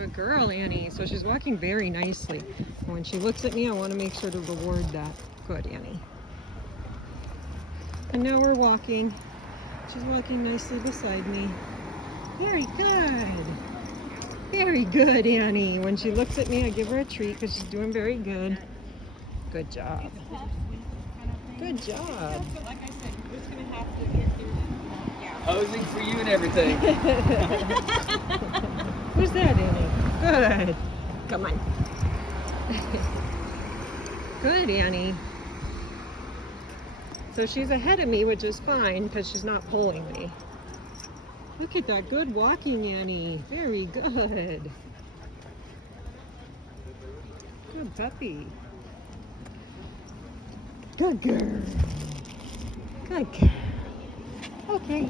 Good girl, Annie. So she's walking very nicely. And when she looks at me, I want to make sure to reward that. Good, Annie. And now we're walking. She's walking nicely beside me. Very good. Very good, Annie. When she looks at me, I give her a treat because she's doing very good. Good job. Good job. But like I said, we're just going to have to get through that. Yeah. Posing for you and everything. Who's that, Annie? Good. Come on. Good, Annie. So she's ahead of me, which is fine because she's not pulling me. Look at that. Good walking, Annie. Very good. Good puppy. Good girl. Good girl. Okay.